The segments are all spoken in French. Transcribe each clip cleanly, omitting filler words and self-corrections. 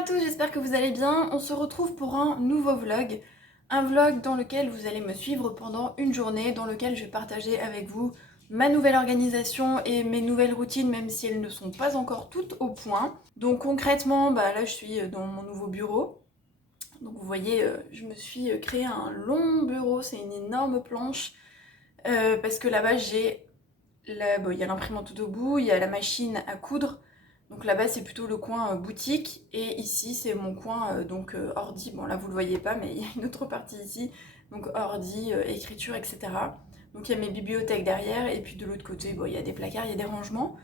à tous, j'espère que vous allez bien. On se retrouve pour un nouveau vlog. Un vlog dans lequel vous allez me suivre pendant une journée, dans lequel je vais partager avec vous ma nouvelle organisation et mes nouvelles routines, même si elles ne sont pas encore toutes au point. Donc concrètement, là je suis dans mon nouveau bureau. Donc vous voyez, je me suis créé un long bureau, c'est une énorme planche. Parce que là-bas il y a l'imprimante tout au bout, il y a la machine à coudre. Donc là-bas c'est plutôt le coin boutique et ici c'est mon coin ordi. Bon là vous le voyez pas mais il y a une autre partie ici, donc ordi, écriture, etc. Donc il y a mes bibliothèques derrière et puis de l'autre côté il y a des placards, il y a des rangements.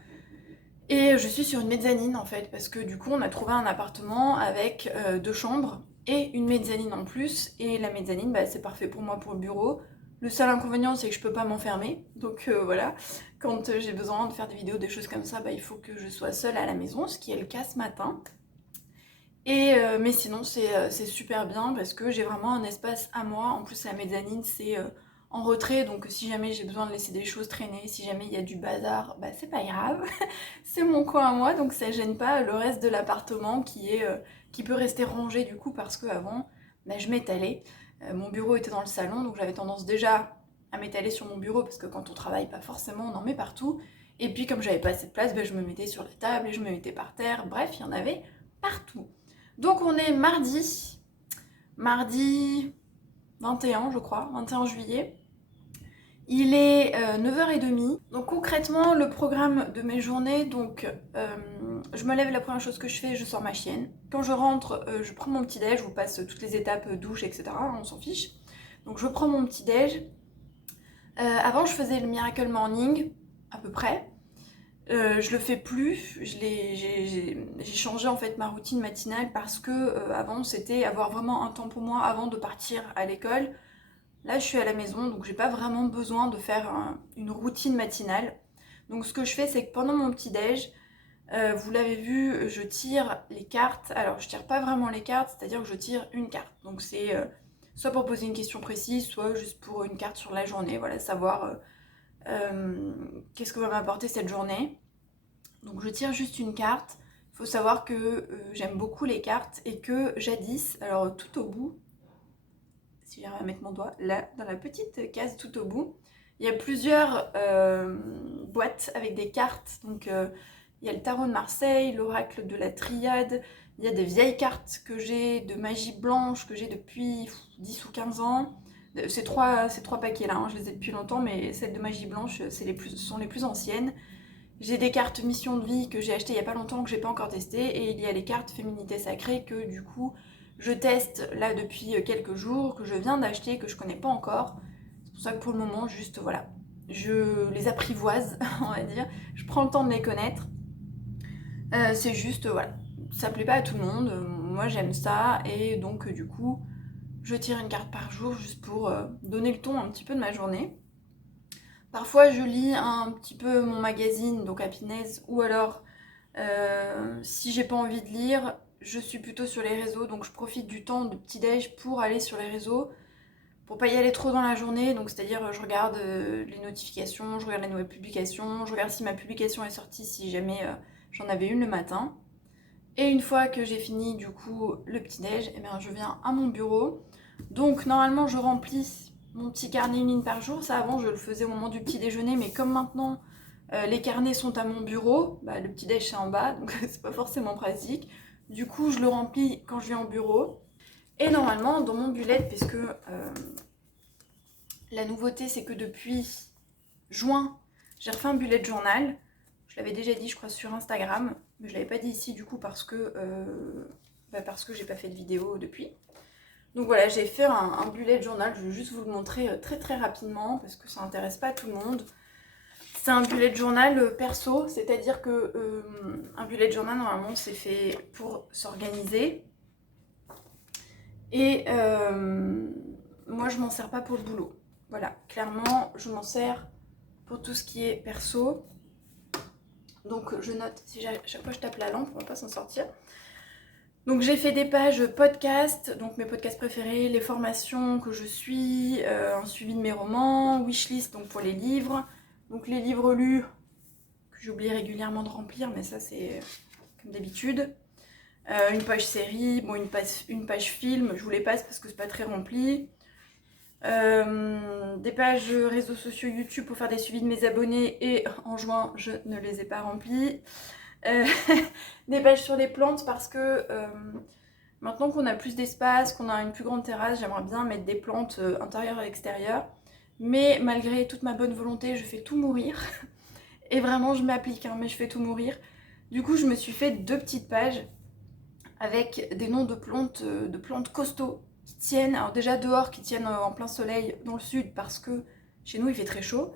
Et je suis sur une mezzanine en fait parce que du coup on a trouvé un appartement avec deux chambres et une mezzanine en plus. Et la mezzanine c'est parfait pour moi pour le bureau. Le seul inconvénient c'est que je peux pas m'enfermer. Donc voilà, quand j'ai besoin de faire des vidéos, des choses comme ça, il faut que je sois seule à la maison, ce qui est le cas ce matin. Mais sinon c'est super bien parce que j'ai vraiment un espace à moi. En plus la mezzanine c'est en retrait, donc si jamais j'ai besoin de laisser des choses traîner, si jamais il y a du bazar, c'est pas grave. C'est mon coin à moi, donc ça gêne pas le reste de l'appartement qui peut rester rangé du coup parce qu'avant je m'étalais. Mon bureau était dans le salon, donc j'avais tendance déjà à m'étaler sur mon bureau parce que quand on travaille pas forcément on en met partout. Et puis comme j'avais pas assez de place, je me mettais sur la table et je me mettais par terre, bref, il y en avait partout. Donc on est mardi 21 je crois, 21 juillet. Il est 9h30. Donc concrètement, le programme de mes journées, je me lève, la première chose que je fais, je sors ma chienne. Quand je rentre, je prends mon petit déj, je vous passe toutes les étapes, douche, etc. On s'en fiche. Donc je prends mon petit déj. Avant, je faisais le Miracle Morning, à peu près. Je le fais plus, j'ai changé en fait ma routine matinale parce que avant c'était avoir vraiment un temps pour moi avant de partir à l'école. Là, je suis à la maison, donc j'ai pas vraiment besoin de faire une routine matinale. Donc ce que je fais, c'est que pendant mon petit-déj, vous l'avez vu, je tire les cartes. Alors, je tire pas vraiment les cartes, c'est-à-dire que je tire une carte. Donc c'est soit pour poser une question précise, soit juste pour une carte sur la journée, voilà, savoir qu'est-ce que va m'apporter cette journée. Donc je tire juste une carte. Il faut savoir que j'aime beaucoup les cartes et que jadis, alors tout au bout, si j'arrive à mettre mon doigt là, dans la petite case tout au bout, il y a plusieurs boîtes avec des cartes. Donc il y a le tarot de Marseille, l'oracle de la Triade, il y a des vieilles cartes que j'ai de magie blanche que j'ai depuis 10 ou 15 ans. Ces trois paquets là, je les ai depuis longtemps, mais celles de magie blanche sont les plus anciennes. J'ai des cartes mission de vie que j'ai achetées il n'y a pas longtemps, que j'ai pas encore testées, et il y a les cartes féminité sacrée que du coup je teste là depuis quelques jours, que je viens d'acheter, que je connais pas encore. C'est pour ça que pour le moment, juste voilà, je les apprivoise, on va dire. Je prends le temps de les connaître. C'est juste, voilà, ça plaît pas à tout le monde. Moi j'aime ça, et donc du coup, je tire une carte par jour juste pour donner le ton un petit peu de ma journée. Parfois, je lis un petit peu mon magazine, donc Happiness, ou alors, si j'ai pas envie de lire, je suis plutôt sur les réseaux, donc je profite du temps de petit-déj pour aller sur les réseaux, pour pas y aller trop dans la journée, donc c'est-à-dire je regarde les notifications, je regarde les nouvelles publications, je regarde si ma publication est sortie, si jamais j'en avais une le matin. Et une fois que j'ai fini du coup le petit-déj, je viens à mon bureau. Donc normalement je remplis mon petit carnet une ligne par jour. Ça avant je le faisais au moment du petit déjeuner, mais comme maintenant les carnets sont à mon bureau, le petit-déj c'est en bas, donc c'est pas forcément pratique. Du coup je le remplis quand je viens au bureau. Et normalement dans mon bullet, puisque la nouveauté c'est que depuis juin, j'ai refait un bullet journal. Je l'avais déjà dit je crois sur Instagram, mais je l'avais pas dit ici du coup parce que j'ai pas fait de vidéo depuis. Donc voilà, j'ai fait un bullet journal, je vais juste vous le montrer très très rapidement parce que ça intéresse pas tout le monde. C'est un bullet journal perso, c'est-à-dire que un bullet journal normalement c'est fait pour s'organiser. Et moi je m'en sers pas pour le boulot. Voilà, clairement je m'en sers pour tout ce qui est perso. Donc je note, si chaque fois je tape la lampe, on va pas s'en sortir. Donc j'ai fait des pages podcast, donc mes podcasts préférés, les formations que je suis, un suivi de mes romans, wishlist donc pour les livres, donc les livres lus que j'oublie régulièrement de remplir, mais ça c'est comme d'habitude. Une page série, bon une page film, je vous les passe parce que c'est pas très rempli. Des pages réseaux sociaux YouTube pour faire des suivis de mes abonnés et en juin je ne les ai pas remplis. Des pages sur les plantes parce que maintenant qu'on a plus d'espace, qu'on a une plus grande terrasse, j'aimerais bien mettre des plantes intérieures et extérieures. Mais malgré toute ma bonne volonté, je fais tout mourir. Et vraiment je m'applique, hein, mais je fais tout mourir. Du coup je me suis fait 2 petites pages avec des noms de plantes costauds qui tiennent, alors déjà dehors, qui tiennent en plein soleil dans le sud parce que chez nous il fait très chaud,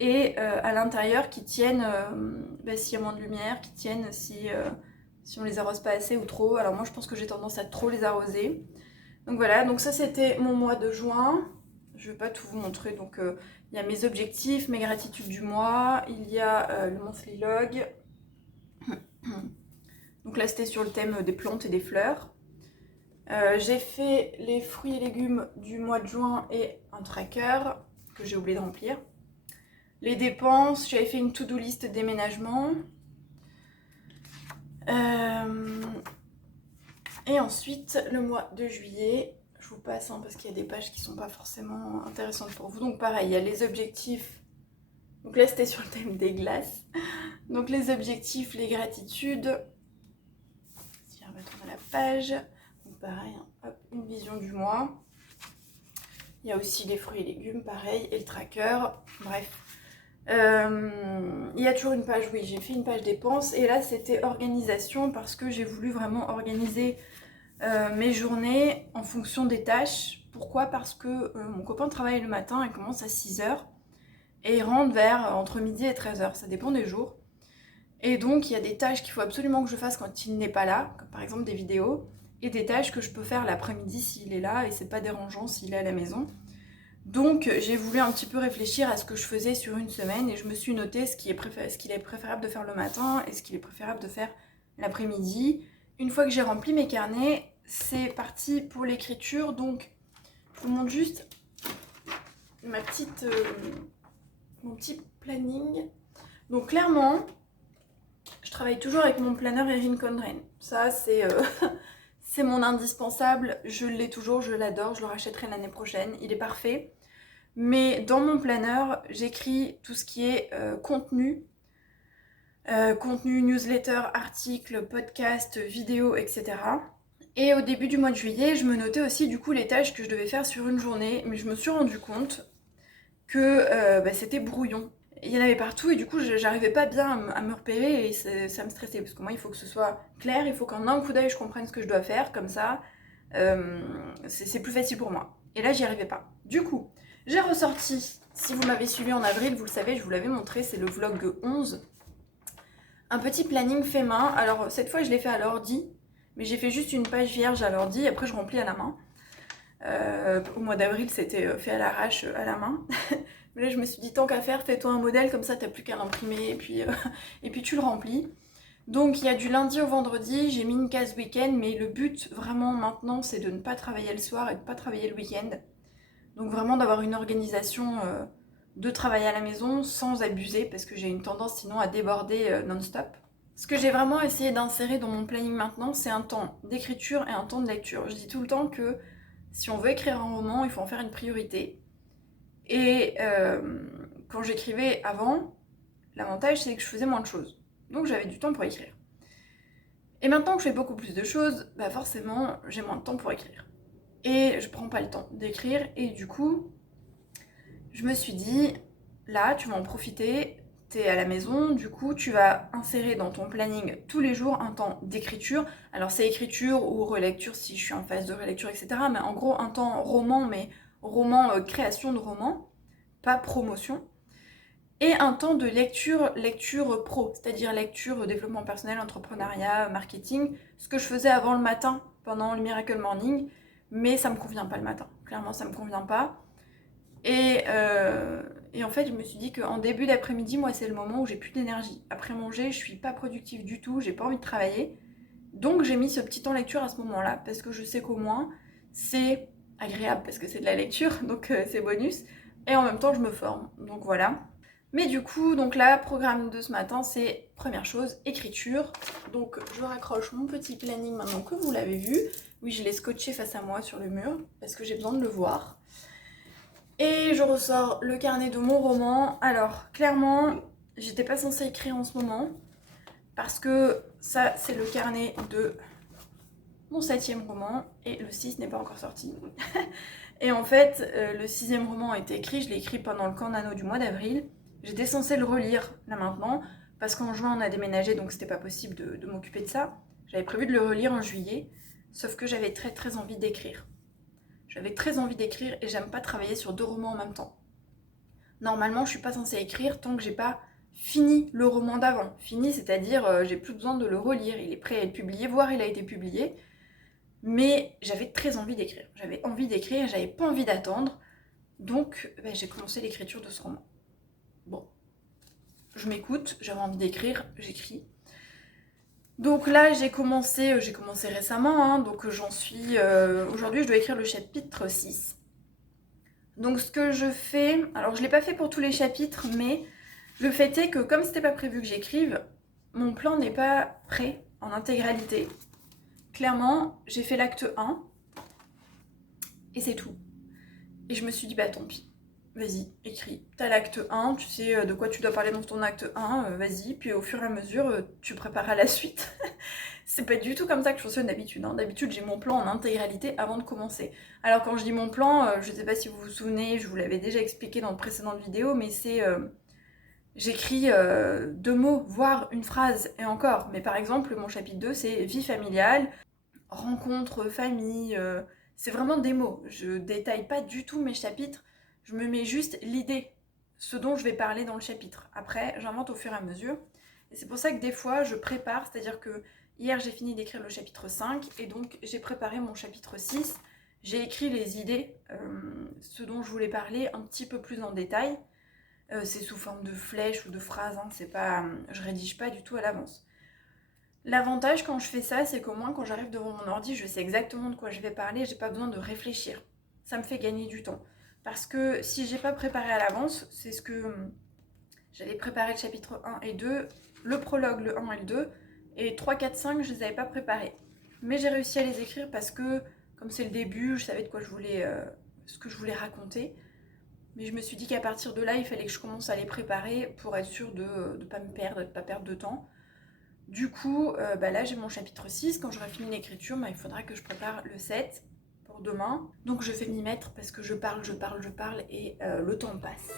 et à l'intérieur qui tiennent s'il y a moins de lumière, qui tiennent si on les arrose pas assez ou trop. Alors moi je pense que j'ai tendance à trop les arroser. Donc voilà, donc ça c'était mon mois de juin. Je vais pas tout vous montrer, donc il y a mes objectifs, mes gratitudes du mois, il y a le monthly log. Donc là c'était sur le thème des plantes et des fleurs. J'ai fait les fruits et légumes du mois de juin et un tracker que j'ai oublié de remplir. Les dépenses, j'avais fait une to-do list déménagement. Et ensuite, le mois de juillet, je vous passe parce qu'il y a des pages qui ne sont pas forcément intéressantes pour vous. Donc pareil, il y a les objectifs. Donc là, c'était sur le thème des glaces. Donc les objectifs, les gratitudes. Si je retourne à la page. Donc pareil, hop, une vision du mois. Il y a aussi les fruits et légumes, pareil, et le tracker. Bref. Il y a toujours une page, oui, j'ai fait une page dépenses. Et là, c'était organisation parce que j'ai voulu vraiment organiser mes journées en fonction des tâches. Pourquoi? Parce que mon copain travaille le matin, il commence à 6h et il rentre vers entre midi et 13h, ça dépend des jours. Et donc il y a des tâches qu'il faut absolument que je fasse quand il n'est pas là, comme par exemple des vidéos, et des tâches que je peux faire l'après-midi s'il est là et c'est pas dérangeant s'il est à la maison. Donc j'ai voulu un petit peu réfléchir à ce que je faisais sur une semaine et je me suis noté ce qu'il est préférable de faire le matin et ce qu'il est préférable de faire l'après-midi. Une fois que j'ai rempli mes carnets, c'est parti pour l'écriture. Donc je vous montre juste mon petit planning. Donc clairement, je travaille toujours avec mon planeur Erin Condren. Ça c'est c'est mon indispensable, je l'ai toujours, je l'adore, je le rachèterai l'année prochaine, il est parfait. Mais dans mon planeur, j'écris tout ce qui est contenu, newsletter, articles, podcasts, vidéos, etc. Et au début du mois de juillet, je me notais aussi du coup les tâches que je devais faire sur une journée, mais je me suis rendu compte que c'était brouillon. Il y en avait partout et du coup j'arrivais pas bien à me repérer et ça me stressait parce que moi il faut que ce soit clair, il faut qu'en un coup d'œil je comprenne ce que je dois faire, comme ça c'est plus facile pour moi. Et là j'y arrivais pas. Du coup, j'ai ressorti, si vous m'avez suivi en avril, vous le savez, je vous l'avais montré, c'est le vlog 11, un petit planning fait main. Alors cette fois je l'ai fait à l'ordi, mais j'ai fait juste une page vierge à l'ordi, après je remplis à la main. Au mois d'avril c'était fait à l'arrache à la main. Mais là je me suis dit tant qu'à faire, fais-toi un modèle, comme ça t'as plus qu'à l'imprimer et puis tu le remplis. Donc il y a du lundi au vendredi, j'ai mis une case week-end, mais le but vraiment maintenant c'est de ne pas travailler le soir et de ne pas travailler le week-end. Donc vraiment d'avoir une organisation de travail à la maison sans abuser parce que j'ai une tendance sinon à déborder non-stop. Ce que j'ai vraiment essayé d'insérer dans mon planning maintenant, c'est un temps d'écriture et un temps de lecture. Je dis tout le temps que si on veut écrire un roman, il faut en faire une priorité. Et quand j'écrivais avant, l'avantage c'est que je faisais moins de choses. Donc j'avais du temps pour écrire. Et maintenant que je fais beaucoup plus de choses, bah forcément j'ai moins de temps pour écrire. Et je prends pas le temps d'écrire et du coup, je me suis dit, là tu vas en profiter, t'es à la maison, du coup tu vas insérer dans ton planning tous les jours un temps d'écriture. Alors c'est écriture ou relecture si je suis en phase de relecture, etc. Mais en gros un temps roman, mais roman création de roman, pas promotion. Et un temps de lecture pro, c'est-à-dire lecture développement personnel, entrepreneuriat, marketing, ce que je faisais avant le matin pendant le Miracle Morning, mais ça me convient pas le matin. Clairement, ça me convient pas. Et en fait, je me suis dit qu'en début d'après-midi, moi, c'est le moment où j'ai plus d'énergie. Après manger, je suis pas productive du tout, j'ai pas envie de travailler. Donc, j'ai mis ce petit temps lecture à ce moment-là, parce que je sais qu'au moins, c'est agréable, parce que c'est de la lecture, donc c'est bonus. Et en même temps, je me forme. Donc voilà. Mais du coup, donc là, programme de ce matin, c'est première chose, écriture. Donc je raccroche mon petit planning maintenant que vous l'avez vu. Oui, je l'ai scotché face à moi sur le mur parce que j'ai besoin de le voir. Et je ressors le carnet de mon roman. Alors, clairement, j'étais pas censée écrire en ce moment parce que ça, c'est le carnet de mon 7e roman et le 6 n'est pas encore sorti. Et en fait, le 6e roman a été écrit, je l'ai écrit pendant le camp nano du mois d'avril. J'étais censée le relire là maintenant, parce qu'en juin on a déménagé, donc c'était pas possible de m'occuper de ça. J'avais prévu de le relire en juillet, sauf que j'avais très très envie d'écrire. J'avais très envie d'écrire et j'aime pas travailler sur 2 romans en même temps. Normalement, je suis pas censée écrire tant que j'ai pas fini le roman d'avant. Fini, c'est-à-dire j'ai plus besoin de le relire, il est prêt à être publié, voire il a été publié. Mais j'avais très envie d'écrire. J'avais envie d'écrire, j'avais pas envie d'attendre. Donc j'ai commencé l'écriture de ce roman. Bon, je m'écoute, j'avais envie d'écrire, j'écris. Donc là j'ai commencé récemment, hein, donc j'en suis... aujourd'hui je dois écrire le chapitre 6. Donc ce que je fais... Alors je l'ai pas fait pour tous les chapitres, mais le fait est que comme c'était pas prévu que j'écrive, mon plan n'est pas prêt en intégralité. Clairement, j'ai fait l'acte 1, et c'est tout. Et je me suis dit, bah tant pis, vas-y, écris. T'as l'acte 1, tu sais de quoi tu dois parler dans ton acte 1, vas-y, puis au fur et à mesure, tu prépares la suite. C'est pas du tout comme ça que je fonctionne d'habitude, hein. D'habitude, j'ai mon plan en intégralité avant de commencer. Alors quand je dis mon plan, je sais pas si vous vous souvenez, je vous l'avais déjà expliqué dans de précédentes vidéos, mais c'est... j'écris 2 mots, voire une phrase, et encore. Mais par exemple, mon chapitre 2, c'est vie familiale, rencontre, famille, c'est vraiment des mots. Je détaille pas du tout mes chapitres, je me mets juste l'idée, ce dont je vais parler dans le chapitre. Après, j'invente au fur et à mesure. Et c'est pour ça que des fois, je prépare, c'est-à-dire que hier, j'ai fini d'écrire le chapitre 5, et donc j'ai préparé mon chapitre 6. J'ai écrit les idées, ce dont je voulais parler un petit peu plus en détail. C'est sous forme de flèches ou de phrases, hein, c'est pas, je rédige pas du tout à l'avance. L'avantage quand je fais ça, c'est qu'au moins quand j'arrive devant mon ordi, je sais exactement de quoi je vais parler, j'ai pas besoin de réfléchir. Ça me fait gagner du temps. Parce que si j'ai pas préparé à l'avance, c'est ce que j'allais préparer le chapitre 1 et 2, le prologue, le 1 et le 2, et 3, 4, 5, je les avais pas préparés. Mais j'ai réussi à les écrire parce que, comme c'est le début, je savais de quoi je voulais, ce que je voulais raconter. Mais je me suis dit qu'à partir de là, il fallait que je commence à les préparer pour être sûre de ne pas me perdre, de ne pas perdre de temps. Du coup, là j'ai mon chapitre 6, quand j'aurai fini l'écriture, il faudra que je prépare le 7 pour demain. Donc je vais m'y mettre parce que je parle et le temps passe.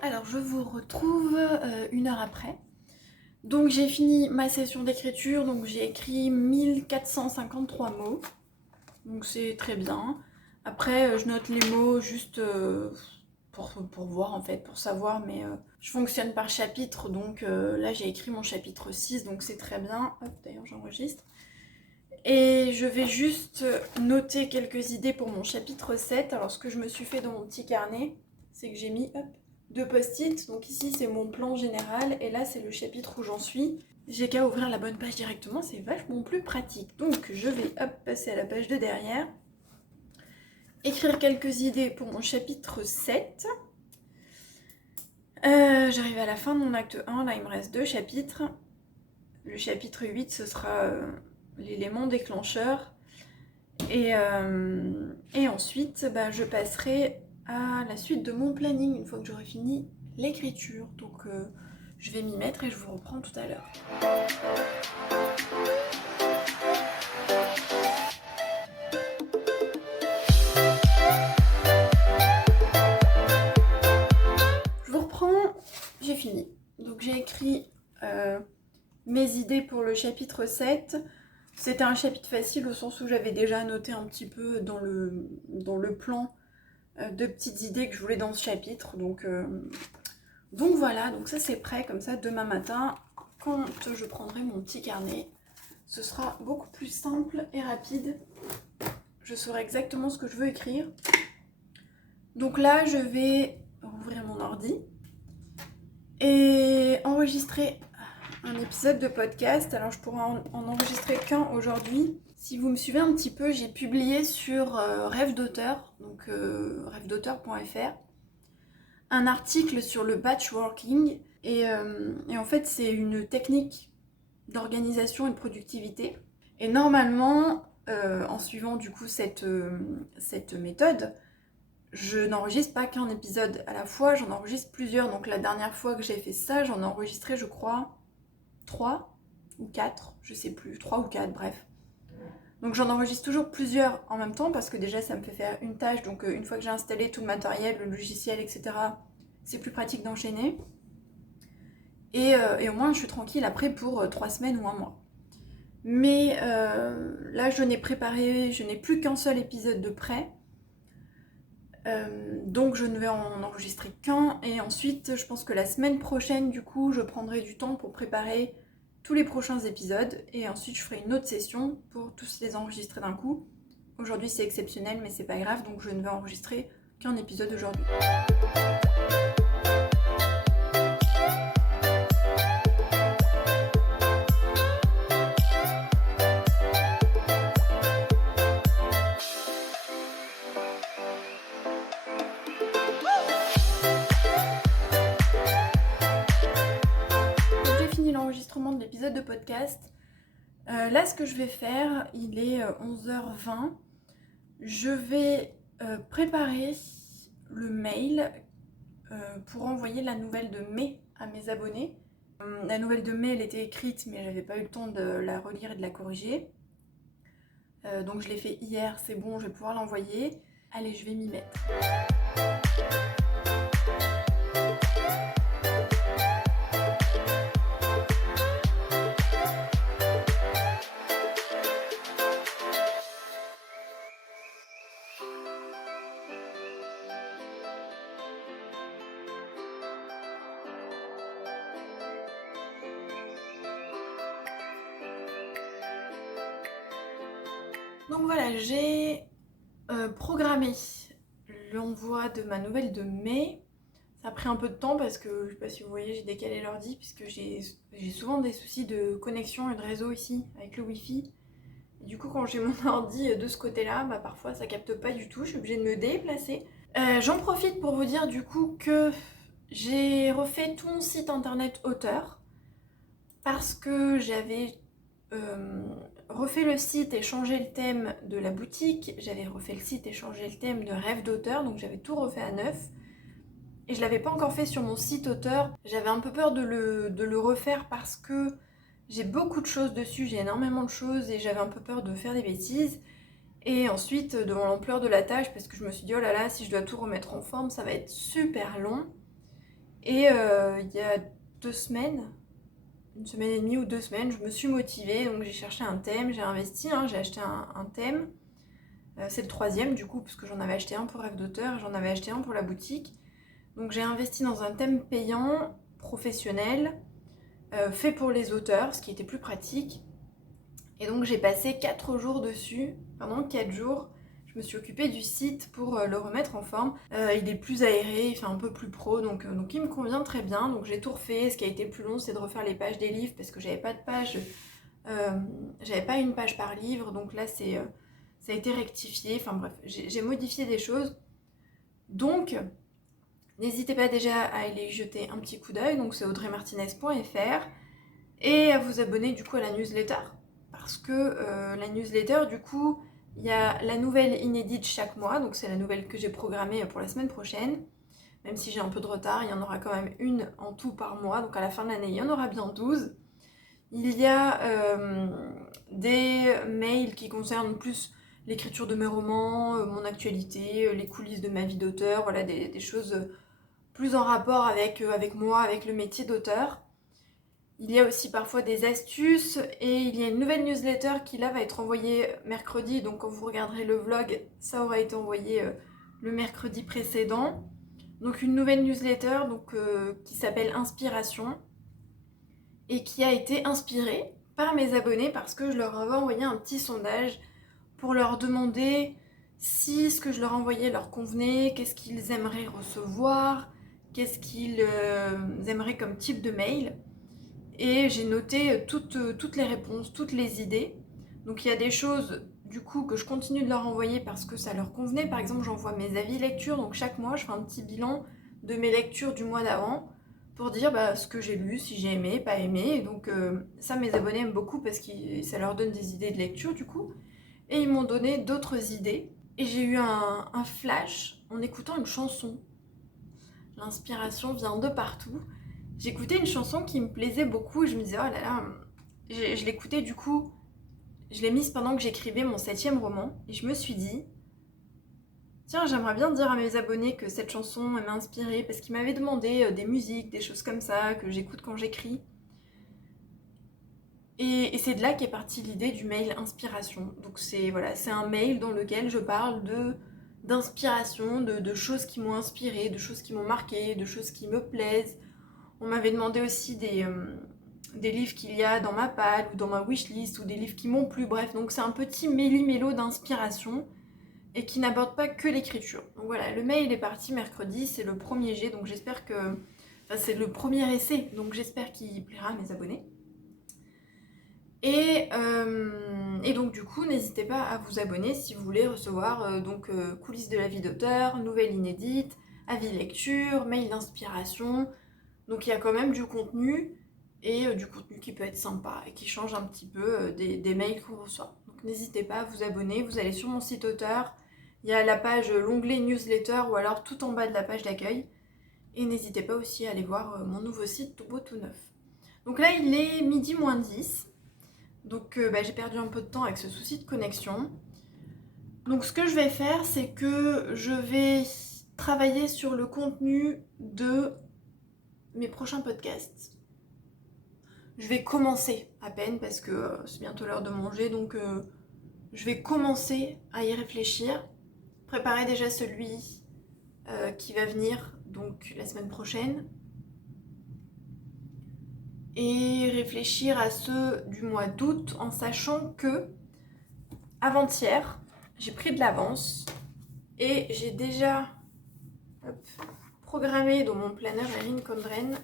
Alors je vous retrouve 1 heure après. Donc j'ai fini ma session d'écriture, donc j'ai écrit 1453 mots, donc c'est très bien. Après je note les mots juste pour voir en fait, pour savoir, mais je fonctionne par chapitre, donc là j'ai écrit mon chapitre 6, donc c'est très bien. Hop, d'ailleurs j'enregistre. Et je vais juste noter quelques idées pour mon chapitre 7. Alors ce que je me suis fait dans mon petit carnet, c'est que j'ai mis 2 post-it. Donc ici c'est mon plan général et là c'est le chapitre où j'en suis. J'ai qu'à ouvrir la bonne page directement, c'est vachement plus pratique. Donc je vais passer à la page de derrière. Écrire quelques idées pour mon chapitre 7. J'arrive à la fin de mon acte 1, là il me reste 2 chapitres. Le chapitre 8 ce sera l'élément déclencheur. Et ensuite je passerai à la suite de mon planning une fois que j'aurai fini l'écriture. Donc je vais m'y mettre et je vous reprends tout à l'heure. Je vous reprends, j'ai fini. Donc j'ai écrit mes idées pour le chapitre 7. C'était un chapitre facile au sens où j'avais déjà noté un petit peu dans le plan de petites idées que je voulais dans ce chapitre. Donc voilà, donc ça c'est prêt, comme ça demain matin, quand je prendrai mon petit carnet, ce sera beaucoup plus simple et rapide. Je saurai exactement ce que je veux écrire. Donc là, je vais ouvrir mon ordi et enregistrer un épisode de podcast. Alors je pourrais en enregistrer qu'un aujourd'hui. Si vous me suivez un petit peu, j'ai publié sur Rêve d'auteur, donc rêvedauteur.fr, un article sur le batchworking. Et en fait, c'est une technique d'organisation et de productivité. Et normalement, en suivant du coup cette méthode, je n'enregistre pas qu'un épisode à la fois, j'en enregistre plusieurs. Donc la dernière fois que j'ai fait ça, j'en ai enregistré, je crois, 3 ou 4, je sais plus, 3 ou 4, bref. Donc j'en enregistre toujours plusieurs en même temps parce que déjà ça me fait faire une tâche. Donc une fois que j'ai installé tout le matériel, le logiciel, etc., c'est plus pratique d'enchaîner. Et au moins je suis tranquille après pour 3 semaines ou un mois. Mais là je n'ai plus qu'un seul épisode de prêt. Donc je ne vais en enregistrer qu'un. Et ensuite je pense que la semaine prochaine du coup je prendrai du temps pour préparer tous les prochains épisodes. Et ensuite je ferai une autre session pour tous les enregistrer d'un coup. Aujourd'hui c'est exceptionnel mais c'est pas grave, donc je ne vais enregistrer qu'un épisode aujourd'hui. L'enregistrement de l'épisode de podcast. Là, ce que je vais faire, il est 11h20. Je vais préparer le mail pour envoyer la nouvelle de mai à mes abonnés. La nouvelle de mai, elle était écrite, mais j'avais pas eu le temps de la relire et de la corriger. Donc je l'ai fait hier, c'est bon, je vais pouvoir l'envoyer. Allez, je vais m'y mettre. Donc voilà, j'ai programmé l'envoi de ma nouvelle de mai. Ça a pris un peu de temps parce que, je sais pas si vous voyez, j'ai décalé l'ordi puisque j'ai souvent des soucis de connexion et de réseau ici avec le wifi. Et du coup, quand j'ai mon ordi de ce côté-là, bah parfois ça capte pas du tout, je suis obligée de me déplacer. J'en profite pour vous dire du coup que j'ai refait tout mon site internet auteur parce que j'avais refait le site et changé le thème de la boutique, j'avais refait le site et changé le thème de Rêve d'auteur, donc j'avais tout refait à neuf. Et je l'avais pas encore fait sur mon site auteur. J'avais un peu peur de le refaire parce que j'ai beaucoup de choses dessus, j'ai énormément de choses et j'avais un peu peur de faire des bêtises. Et ensuite, devant l'ampleur de la tâche, parce que je me suis dit, oh là là, si je dois tout remettre en forme, ça va être super long. Et il y a 2 semaines, une semaine et demie ou 2 semaines, je me suis motivée, donc j'ai cherché un thème, j'ai investi, j'ai acheté un thème. C'est le 3e du coup, parce que j'en avais acheté un pour Rêve d'auteur et j'en avais acheté un pour la boutique. Donc j'ai investi dans un thème payant, professionnel, fait pour les auteurs, ce qui était plus pratique. Et donc j'ai passé 4 jours dessus. Pendant 4 jours, je me suis occupée du site pour le remettre en forme. Il est plus aéré, il fait un peu plus pro, donc il me convient très bien. Donc j'ai tout refait. Ce qui a été le plus long, c'est de refaire les pages des livres parce que j'avais pas de page, j'avais pas une page par livre. Donc là, ça a été rectifié. Enfin bref, j'ai modifié des choses. Donc, n'hésitez pas déjà à aller y jeter un petit coup d'œil. Donc c'est audreymartinez.fr et à vous abonner du coup à la newsletter. Parce que la newsletter, du coup, il y a la nouvelle inédite chaque mois, donc c'est la nouvelle que j'ai programmée pour la semaine prochaine. Même si j'ai un peu de retard, il y en aura quand même une en tout par mois, donc à la fin de l'année, il y en aura bien 12. Il y a des mails qui concernent plus l'écriture de mes romans, mon actualité, les coulisses de ma vie d'auteur, voilà, des choses plus en rapport avec moi, avec le métier d'auteur. Il y a aussi parfois des astuces et il y a une nouvelle newsletter qui là va être envoyée mercredi, donc quand vous regarderez le vlog, ça aura été envoyé le mercredi précédent. Donc une nouvelle newsletter qui s'appelle Inspiration et qui a été inspirée par mes abonnés parce que je leur avais envoyé un petit sondage pour leur demander si ce que je leur envoyais leur convenait, qu'est-ce qu'ils aimeraient recevoir, qu'est-ce qu'ils aimeraient comme type de mail. Et j'ai noté toutes les réponses, toutes les idées. Donc il y a des choses du coup que je continue de leur envoyer parce que ça leur convenait. Par exemple, j'envoie mes avis lecture, donc chaque mois je fais un petit bilan de mes lectures du mois d'avant pour dire ce que j'ai lu, si j'ai aimé, pas aimé. Et donc ça, mes abonnés aiment beaucoup parce que ça leur donne des idées de lecture du coup. Et ils m'ont donné d'autres idées. Et j'ai eu un flash en écoutant une chanson. L'inspiration vient de partout. J'écoutais une chanson qui me plaisait beaucoup et je me disais, oh là là, je l'écoutais du coup, je l'ai mise pendant que j'écrivais mon 7e roman et je me suis dit, tiens, j'aimerais bien dire à mes abonnés que cette chanson m'a inspirée parce qu'ils m'avaient demandé des musiques, des choses comme ça que j'écoute quand j'écris. Et c'est de là qu'est partie l'idée du mail inspiration. Donc c'est un mail dans lequel je parle d'inspiration, de choses qui m'ont inspirée, de choses qui m'ont marqué, de choses qui me plaisent. On m'avait demandé aussi des livres qu'il y a dans ma palle ou dans ma wishlist ou des livres qui m'ont plu, bref. Donc c'est un petit méli-mélo d'inspiration et qui n'aborde pas que l'écriture. Donc voilà, le mail est parti mercredi, c'est le premier jet, donc j'espère que... Enfin, c'est le premier essai, donc j'espère qu'il plaira à mes abonnés. Et donc du coup, n'hésitez pas à vous abonner si vous voulez recevoir coulisses de la vie d'auteur, nouvelles inédites, avis lecture, mail d'inspiration. Donc il y a quand même du contenu et du contenu qui peut être sympa et qui change un petit peu des mails qu'on reçoit. Donc n'hésitez pas à vous abonner, vous allez sur mon site auteur, il y a la page, l'onglet newsletter ou alors tout en bas de la page d'accueil. Et n'hésitez pas aussi à aller voir mon nouveau site tout beau tout neuf. Donc là il est midi moins 10. Donc j'ai perdu un peu de temps avec ce souci de connexion. Donc ce que je vais faire, c'est que je vais travailler sur le contenu de mes prochains podcasts. Je vais commencer à peine parce que c'est bientôt l'heure de manger, donc je vais commencer à y réfléchir. Préparer déjà celui qui va venir, donc la semaine prochaine. Et réfléchir à ceux du mois d'août en sachant que avant-hier, j'ai pris de l'avance et j'ai déjà programmé dans mon planner Erin Condren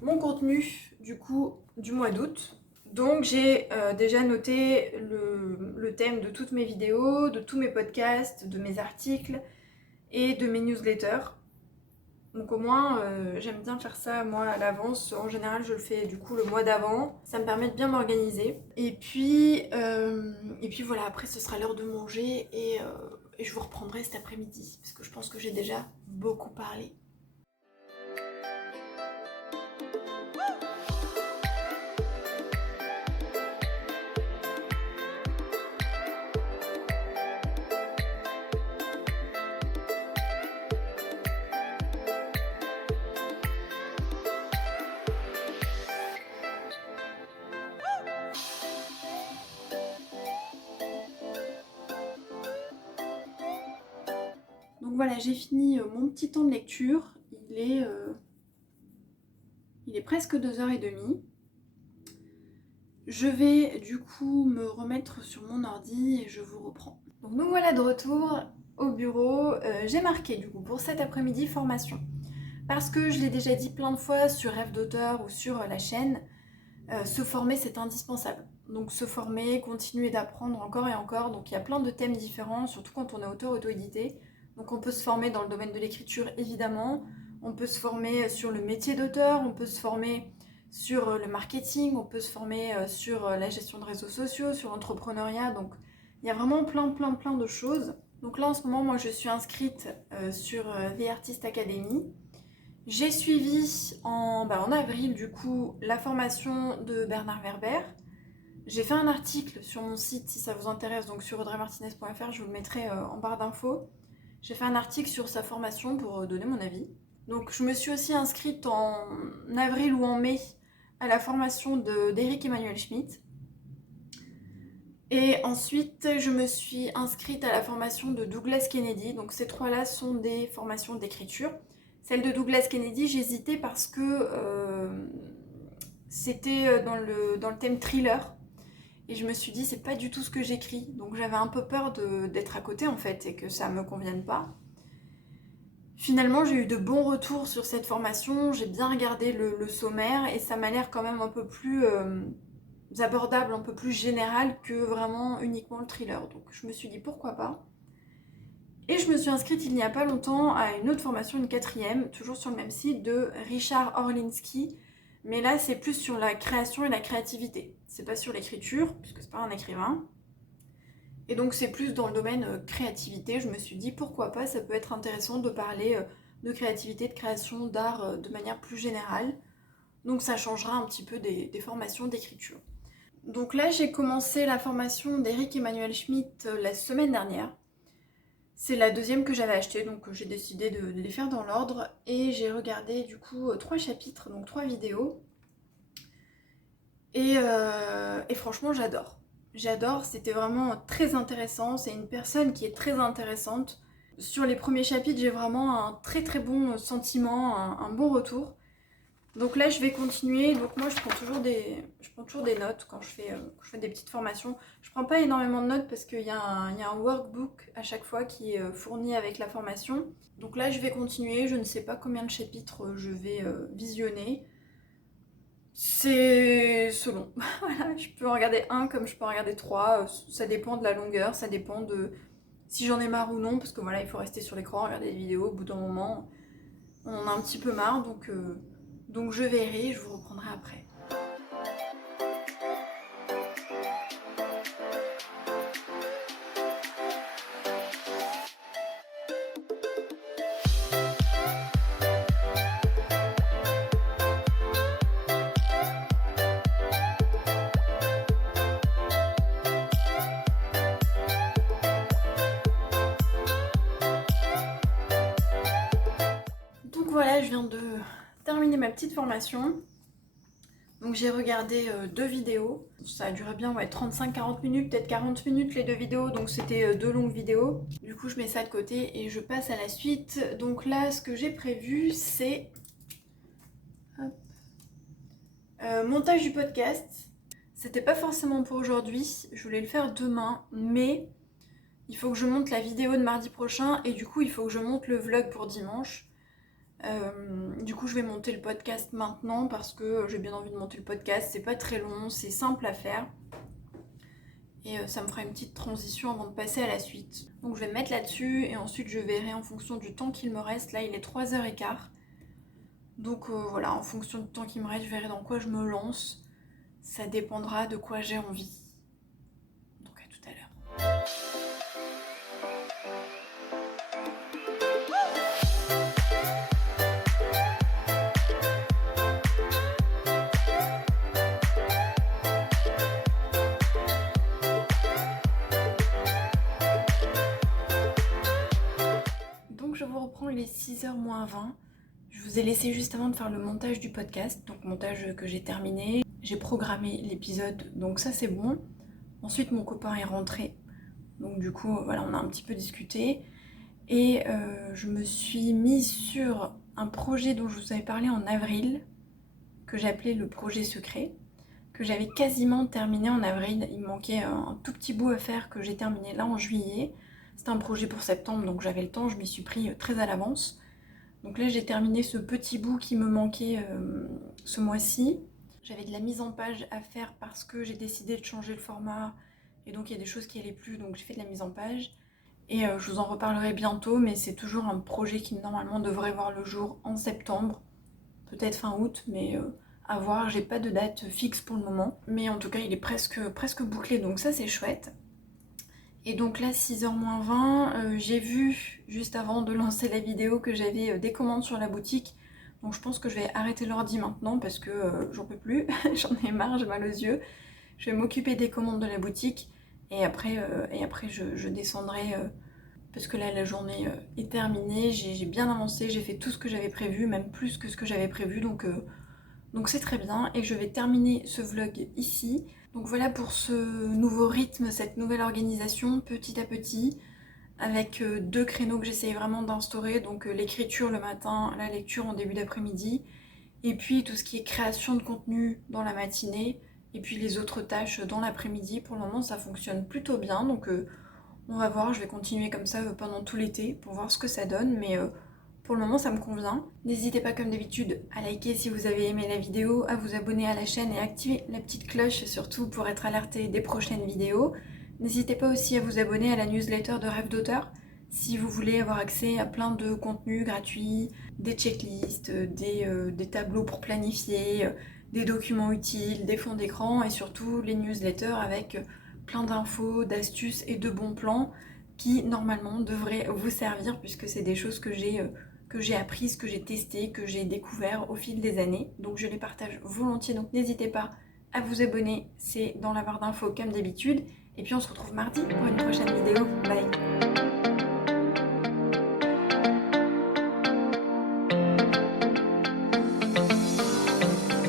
mon contenu du coup du mois d'août. Donc j'ai déjà noté le thème de toutes mes vidéos, de tous mes podcasts, de mes articles et de mes newsletters. Donc au moins j'aime bien faire ça moi à l'avance. En général je le fais du coup le mois d'avant. Ça me permet de bien m'organiser. Et puis voilà, après ce sera l'heure de manger et je vous reprendrai cet après-midi parce que je pense que j'ai déjà beaucoup parlé. Donc voilà, j'ai fini mon petit temps de lecture. Il est presque 2h30. Je vais du coup me remettre sur mon ordi et je vous reprends. Donc nous voilà de retour au bureau. J'ai marqué du coup pour cet après-midi formation. Parce que je l'ai déjà dit plein de fois sur Rêve d'auteur ou sur la chaîne, se former c'est indispensable. Donc se former, continuer d'apprendre encore et encore. Donc il y a plein de thèmes différents, surtout quand on est auteur auto-édité. Donc on peut se former dans le domaine de l'écriture évidemment, on peut se former sur le métier d'auteur, on peut se former sur le marketing, on peut se former sur la gestion de réseaux sociaux, sur l'entrepreneuriat. Donc il y a vraiment plein de choses. Donc là en ce moment moi je suis inscrite sur The Artist Academy. J'ai suivi en avril du coup la formation de Bernard Werber. J'ai fait un article sur mon site si ça vous intéresse, donc sur audreymartinez.fr, je vous le mettrai en barre d'infos. J'ai fait un article sur sa formation pour donner mon avis. Donc je me suis aussi inscrite en avril ou en mai à la formation d'Éric Emmanuel Schmitt. Et ensuite je me suis inscrite à la formation de Douglas Kennedy. Donc ces trois-là sont des formations d'écriture. Celle de Douglas Kennedy, j'hésitais parce que c'était dans le thème thriller. Et je me suis dit, c'est pas du tout ce que j'écris. Donc j'avais un peu peur d'être à côté en fait et que ça me convienne pas. Finalement, j'ai eu de bons retours sur cette formation, j'ai bien regardé le sommaire et ça m'a l'air quand même un peu plus abordable, un peu plus général que vraiment uniquement le thriller. Donc je me suis dit pourquoi pas. Et je me suis inscrite il n'y a pas longtemps à une autre formation, une quatrième, toujours sur le même site, de Richard Orlinski. Mais là, c'est plus sur la création et la créativité. C'est pas sur l'écriture, puisque c'est pas un écrivain. Et donc c'est plus dans le domaine créativité. Je me suis dit pourquoi pas, ça peut être intéressant de parler de créativité, de création, d'art de manière plus générale. Donc ça changera un petit peu des formations d'écriture. Donc là, j'ai commencé la formation d'Eric Emmanuel Schmitt la semaine dernière. C'est la deuxième que j'avais achetée, donc j'ai décidé de les faire dans l'ordre. Et j'ai regardé du coup 3 chapitres, donc 3 vidéos. Et franchement, j'adore. J'adore, c'était vraiment très intéressant. C'est une personne qui est très intéressante. Sur les premiers chapitres, j'ai vraiment un très très bon sentiment, un bon retour. Donc là, je vais continuer. Donc moi, je prends toujours des notes quand je fais des petites formations. Je prends pas énormément de notes parce qu'il y a un workbook à chaque fois qui est fourni avec la formation. Donc là, je vais continuer. Je ne sais pas combien de chapitres je vais visionner. C'est selon. Voilà, je peux en regarder un comme je peux en regarder 3. Ça dépend de la longueur, ça dépend de si j'en ai marre ou non. Parce que voilà, il faut rester sur l'écran, regarder des vidéos. Au bout d'un moment, on en a un petit peu marre. Donc je verrai, je vous reprendrai après. Donc voilà, je viens de terminer ma petite formation. Donc j'ai regardé 2 vidéos. Ça a duré bien 35-40 minutes, peut-être 40 minutes les 2 vidéos. Donc c'était 2 longues vidéos. Du coup je mets ça de côté et je passe à la suite. Donc là ce que j'ai prévu c'est montage du podcast. C'était pas forcément pour aujourd'hui. Je voulais le faire demain. Mais il faut que je monte la vidéo de mardi prochain. Et du coup il faut que je monte le vlog pour dimanche. Du coup je vais monter le podcast maintenant parce que j'ai bien envie de monter le podcast, c'est pas très long, c'est simple à faire et ça me fera une petite transition avant de passer à la suite. Donc je vais me mettre là-dessus et ensuite je verrai en fonction du temps qu'il me reste. Là il est 3h15, donc voilà, en fonction du temps qu'il me reste je verrai dans quoi je me lance, ça dépendra de quoi j'ai envie. Donc à tout à l'heure. Donc je vous reprends les 6h moins 20. Je vous ai laissé juste avant de faire le montage du podcast, donc montage que j'ai terminé. J'ai programmé l'épisode, donc ça c'est bon. Ensuite mon copain est rentré, donc du coup voilà, on a un petit peu discuté. Et je me suis mise sur un projet dont je vous avais parlé en avril, que j'appelais le projet secret, que j'avais quasiment terminé en avril. Il me manquait un tout petit bout à faire que j'ai terminé là en juillet. C'était un projet pour septembre, donc j'avais le temps, je m'y suis pris très à l'avance. Donc là j'ai terminé ce petit bout qui me manquait ce mois-ci. J'avais de la mise en page à faire parce que j'ai décidé de changer le format et donc il y a des choses qui allaient plus, donc j'ai fait de la mise en page. Et je vous en reparlerai bientôt, mais c'est toujours un projet qui normalement devrait voir le jour en septembre, peut-être fin août, mais à voir, j'ai pas de date fixe pour le moment. Mais en tout cas il est presque bouclé, donc ça c'est chouette. Et donc là, 6h moins 20, j'ai vu, juste avant de lancer la vidéo, que j'avais des commandes sur la boutique. Donc je pense que je vais arrêter l'ordi maintenant parce que j'en peux plus, j'en ai marre, j'ai mal aux yeux. Je vais m'occuper des commandes de la boutique et après je descendrai parce que là la journée est terminée, j'ai bien avancé, j'ai fait tout ce que j'avais prévu, même plus que ce que j'avais prévu, donc c'est très bien et je vais terminer ce vlog ici. Donc voilà pour ce nouveau rythme, cette nouvelle organisation petit à petit, avec 2 créneaux que j'essaye vraiment d'instaurer, donc l'écriture le matin, la lecture en début d'après-midi, et puis tout ce qui est création de contenu dans la matinée, et puis les autres tâches dans l'après-midi. Pour le moment ça fonctionne plutôt bien, donc on va voir, je vais continuer comme ça pendant tout l'été pour voir ce que ça donne, mais Pour le moment, ça me convient. N'hésitez pas comme d'habitude à liker si vous avez aimé la vidéo, à vous abonner à la chaîne et à activer la petite cloche surtout pour être alerté des prochaines vidéos. N'hésitez pas aussi à vous abonner à la newsletter de Rêve d'auteur si vous voulez avoir accès à plein de contenus gratuits, des checklists, des tableaux pour planifier, des documents utiles, des fonds d'écran et surtout les newsletters avec plein d'infos, d'astuces et de bons plans qui normalement devraient vous servir puisque c'est des choses que j'ai apprises, que j'ai testées, que j'ai découvert au fil des années. Donc je les partage volontiers, donc n'hésitez pas à vous abonner, c'est dans la barre d'infos comme d'habitude. Et puis on se retrouve mardi pour une prochaine vidéo. Bye!